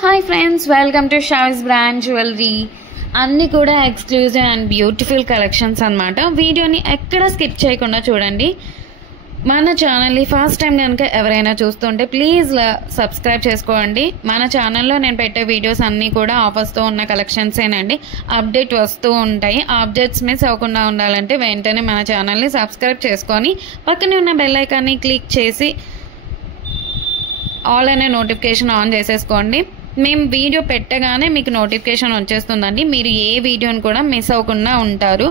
Hi friends, welcome to షావిస్ brand jewellery. అన్నీ కూడా ఎక్స్క్లూజివ్ అండ్ బ్యూటిఫుల్ కలెక్షన్స్ అన్నమాట. వీడియోని ఎక్కడ స్కిప్ చేయకుండా చూడండి. మన ఛానల్ని ఫస్ట్ టైం కనుక ఎవరైనా చూస్తుంటే ప్లీజ్ సబ్స్క్రైబ్ చేసుకోండి. మన ఛానల్లో నేను పెట్టే వీడియోస్ అన్నీ కూడా ఆఫర్స్తో ఉన్న కలెక్షన్సేనండి. అప్డేట్ వస్తూ ఉంటాయి. ఆ అప్డేట్స్ మిస్ అవ్వకుండా ఉండాలంటే వెంటనే మన ఛానల్ని సబ్స్క్రైబ్ చేసుకొని పక్కనే ఉన్న బెల్ ఐకాన్ని క్లిక్ చేసి ఆల్ అనే నోటిఫికేషన్ ఆన్ చేసేసుకోండి. మేము వీడియో పెట్టగానే మీకు నోటిఫికేషన్ వచ్చేస్తుందండి. మీరు ఏ వీడియోని కూడా మిస్ అవ్వకుండా ఉంటారు.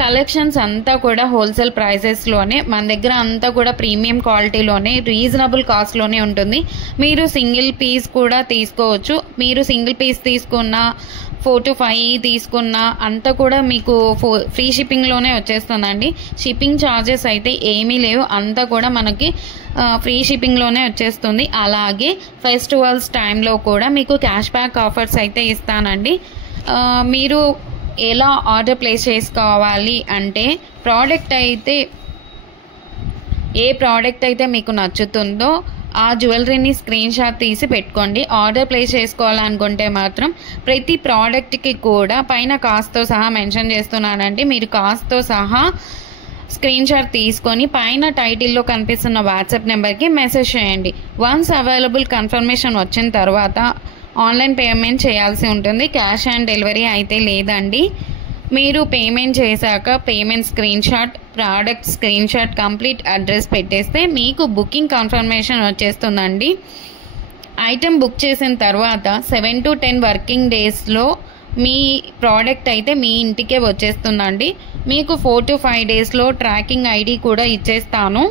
కలెక్షన్స్ అంతా కూడా హోల్సేల్ ప్రైసెస్లోనే, మన దగ్గర అంతా కూడా ప్రీమియం క్వాలిటీలోనే, రీజనబుల్ కాస్ట్లోనే ఉంటుంది. మీరు సింగిల్ పీస్ కూడా తీసుకోవచ్చు. మీరు సింగిల్ పీస్ తీసుకున్న 4 to 5 తీసుకున్న అంతా కూడా మీకు ఫ్రీ షిప్పింగ్లోనే వచ్చేస్తుందండి. షిప్పింగ్ ఛార్జెస్ అయితే ఏమీ లేవు, అంతా కూడా మనకి ఫ్రీ షిప్పింగ్లోనే వచ్చేస్తుంది. అలాగే ఫెస్టివల్స్ టైంలో కూడా మీకు క్యాష్ బ్యాక్ ఆఫర్స్ అయితే ఇస్తానండి. మీరు ఎలా ఆర్డర్ ప్లేస్ చేసుకోవాలి అంటే, ఏ ప్రోడక్ట్ అయితే మీకు నచ్చుతుందో ఆ జ్యువెలరీని స్క్రీన్ షాట్ తీసి పెట్టుకోండి. ఆర్డర్ ప్లేస్ చేసుకోవాలనుకుంటే మాత్రం ప్రతి ప్రోడక్ట్కి కూడా పైన కాస్ట్తో సహా మెన్షన్ చేస్తున్నానండి. మీరు కాస్ట్తో సహా స్క్రీన్ షాట్ తీసుకొని పైన టైటిల్లో కనిపిస్తున్న వాట్సాప్ నెంబర్కి మెసేజ్ చేయండి. వన్స్ అవైలబుల్ కన్ఫర్మేషన్ వచ్చిన తర్వాత ఆన్లైన్ పేమెంట్ చేయాల్సి ఉంటుంది. క్యాష్ ఆన్ డెలివరీ అయితే లేదండి. మీరు పేమెంట్ చేశాక payment screen shot, product screen shot, complete address పెట్టేస్తే మీకు బుకింగ్ కన్ఫర్మేషన్ వచ్చేస్తుందండి. ఐటెం బుక్ చేసిన తర్వాత 7 to 10 వర్కింగ్ డేస్లో మీ ప్రోడక్ట్ అయితే మీ ఇంటికే వచ్చేస్తుందండి. మీకు 4 to 5 డేస్లో ట్రాకింగ్ ఐడి కూడా ఇచ్చేస్తాను.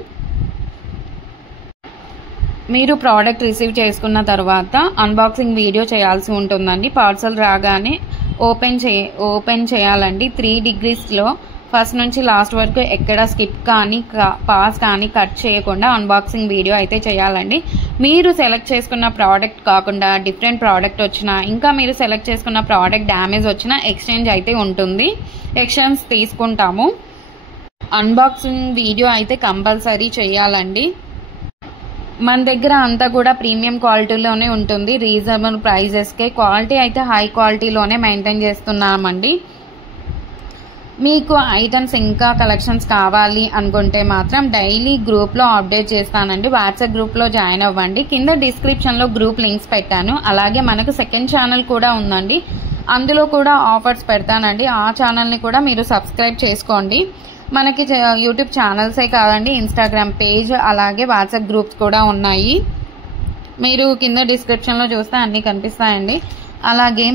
మీరు ప్రోడక్ట్ రిసీవ్ చేసుకున్న తర్వాత అన్బాక్సింగ్ వీడియో చేయాల్సి ఉంటుందండి. పార్సల్ రాగానే ఓపెన్ చేయాలండి. 3 degreesలో ఫస్ట్ నుంచి లాస్ట్ వరకు ఎక్కడ స్కిప్ కానీ పాస్ కానీ కట్ చేయకుండా అన్బాక్సింగ్ వీడియో అయితే చేయాలండి. మీరు సెలెక్ట్ చేసుకున్న ప్రోడక్ట్ కాకుండా డిఫరెంట్ ప్రోడక్ట్ వచ్చినా, ఇంకా మీరు సెలెక్ట్ చేసుకున్న ప్రోడక్ట్ డ్యామేజ్ వచ్చినా ఎక్స్చేంజ్ అయితే ఉంటుంది. ఎక్స్చేంజ్ తీసుకుంటాము. అన్బాక్సింగ్ వీడియో అయితే కంపల్సరీ చేయాలండి. మన దగ్గర అంతా కూడా ప్రీమియం క్వాలిటీలోనే ఉంటుంది. రీజనబుల్ ప్రైజెస్కే క్వాలిటీ అయితే హై క్వాలిటీలోనే మెయింటైన్ చేస్తున్నామండి. మీకు ఐటమ్స్ ఇంకా కలెక్షన్స్ కావాలి అనుకుంటే మాత్రం డైలీ గ్రూప్లో అప్డేట్ చేస్తానండి. వాట్సాప్ గ్రూప్లో జాయిన్ అవ్వండి. కింద డిస్క్రిప్షన్లో గ్రూప్ లింక్స్ పెట్టాను. అలాగే మనకు సెకండ్ ఛానల్ కూడా ఉందండి. అందులో కూడా ఆఫర్స్ పెడతానండి. ఆ ఛానల్ని కూడా మీరు సబ్స్క్రైబ్ చేసుకోండి. మనకి యూట్యూబ్ ఛానల్సే కాదండి, ఇన్స్టాగ్రామ్ పేజ్ అలాగే వాట్సాప్ గ్రూప్స్ కూడా ఉన్నాయి. మీరు కింద డిస్క్రిప్షన్లో చూస్తే అన్నీ కనిపిస్తాయండి. అలాగే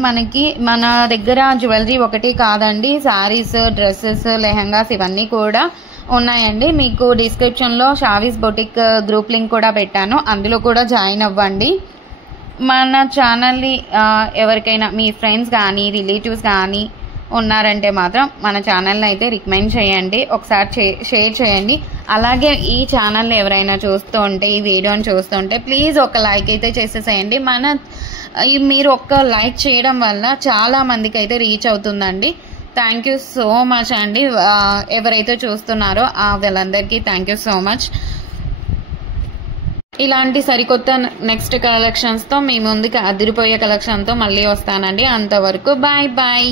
మన దగ్గర జ్యువెలరీ ఒకటి కాదండి, శారీస్, డ్రెస్సెస్, లెహంగాస్ ఇవన్నీ కూడా ఉన్నాయండి. మీకు డిస్క్రిప్షన్లో షావిస్ బొటిక్ గ్రూప్ లింక్ కూడా పెట్టాను. అందులో కూడా జాయిన్ అవ్వండి. మన ఛానల్ని ఎవరికైనా మీ ఫ్రెండ్స్ కానీ రిలేటివ్స్ కానీ ఉన్నారంటే మాత్రం మన ఛానల్ని అయితే రికమెండ్ చేయండి. ఒకసారి షేర్ చేయండి. అలాగే ఈ ఛానల్ని ఎవరైనా చూస్తుంటే, ఈ వీడియోని చూస్తుంటే ప్లీజ్ ఒక లైక్ అయితే చేసేసేయండి. మీరు ఒక్క లైక్ చేయడం వల్ల చాలా మందికి అయితే రీచ్ అవుతుందండి. థ్యాంక్ యూ సో మచ్ అండి. ఎవరైతే చూస్తున్నారో వాళ్ళందరికీ థ్యాంక్ యూ సో మచ్. ఇలాంటి సరికొత్త నెక్స్ట్ కలెక్షన్స్తో మీ ముందుకి అదిరిపోయే కలెక్షన్తో మళ్ళీ వస్తానండి. అంతవరకు బాయ్ బాయ్.